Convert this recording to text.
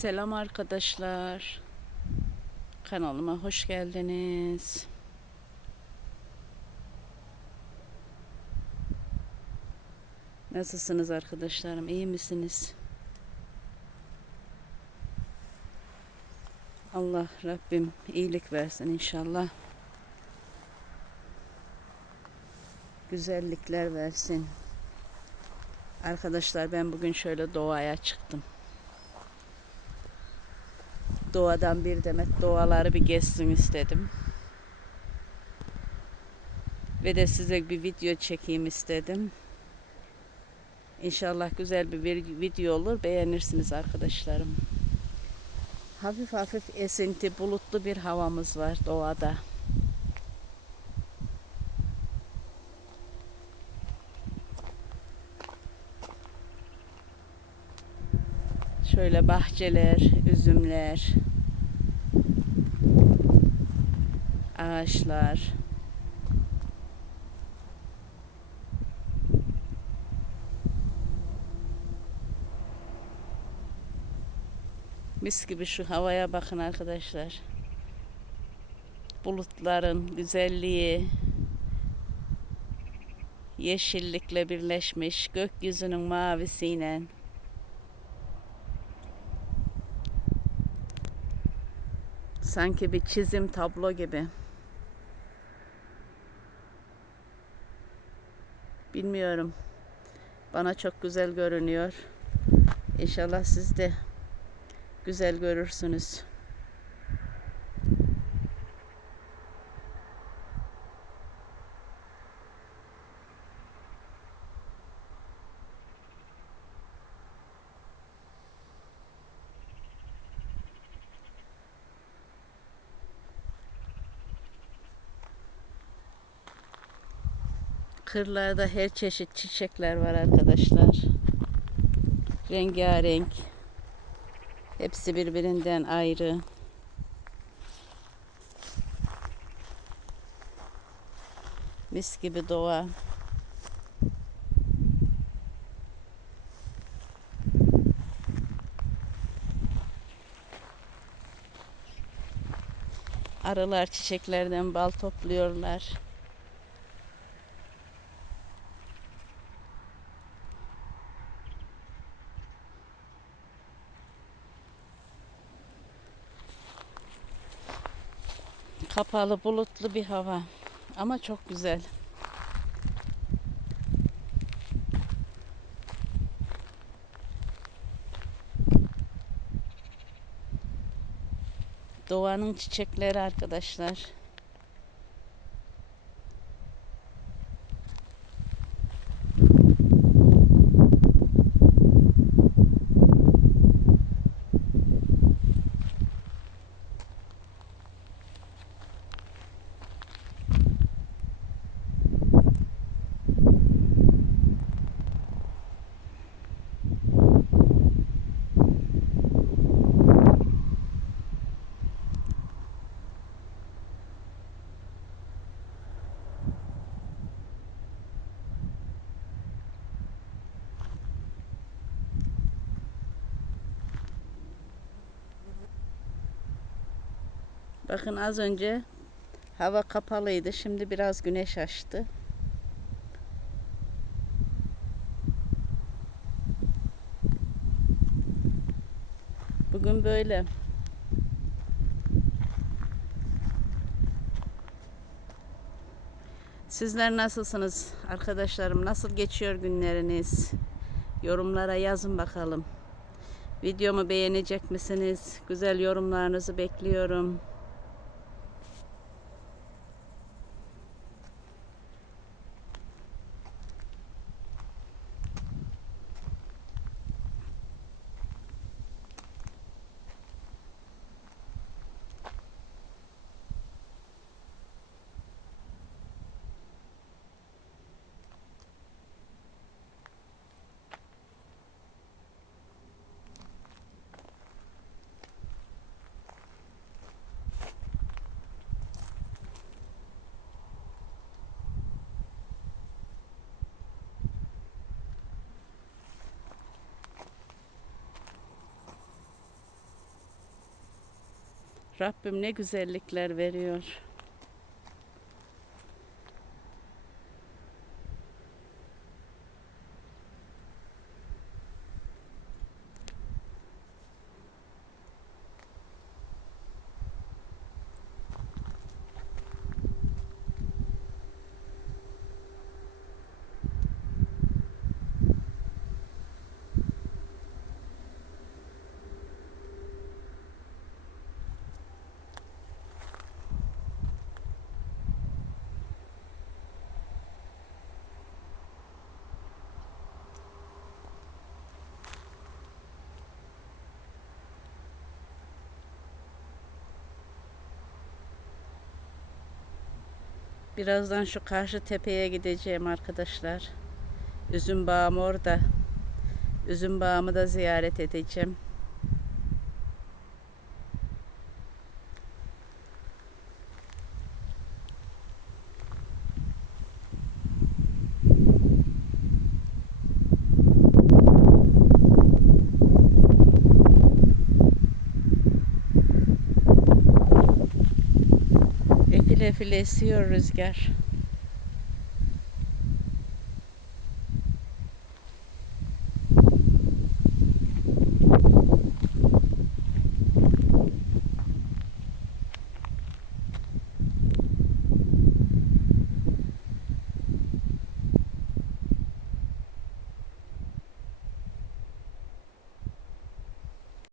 Selam arkadaşlar. Kanalıma hoş geldiniz. Nasılsınız arkadaşlarım? İyi misiniz? Allah Rabbim iyilik versin inşallah. Güzellikler versin. Arkadaşlar ben bugün şöyle doğaya çıktım. Doğadan bir demet doğaları bir gezsin istedim. Ve de size bir video çekeyim istedim. İnşallah güzel bir video olur. Beğenirsiniz arkadaşlarım. Hafif hafif esinti, bulutlu bir havamız var doğada. Şöyle bahçeler, üzümler, ağaçlar. Mis gibi şu havaya bakın arkadaşlar. Bulutların güzelliği yeşillikle birleşmiş gökyüzünün mavisiyle Sanki bir çizim tablo gibi. Bilmiyorum. Bana çok güzel görünüyor. İnşallah siz de güzel görürsünüz. Kırlarda her çeşit çiçekler var arkadaşlar. Rengarenk. Hepsi birbirinden ayrı. Mis gibi doğa. Arılar çiçeklerden bal topluyorlar. Kapalı bulutlu bir hava. Ama çok güzel. Doğanın çiçekleri arkadaşlar. Bakın az önce hava kapalıydı. Şimdi biraz güneş açtı. Bugün böyle. Sizler nasılsınız arkadaşlarım? Nasıl geçiyor günleriniz? Yorumlara yazın bakalım. Videomu beğenecek misiniz? Güzel yorumlarınızı bekliyorum. Rabbim ne güzellikler veriyor. Birazdan şu karşı tepeye gideceğim arkadaşlar. Üzüm bağım orada. Üzüm bağımı da ziyaret edeceğim. Efil efil esiyor rüzgar.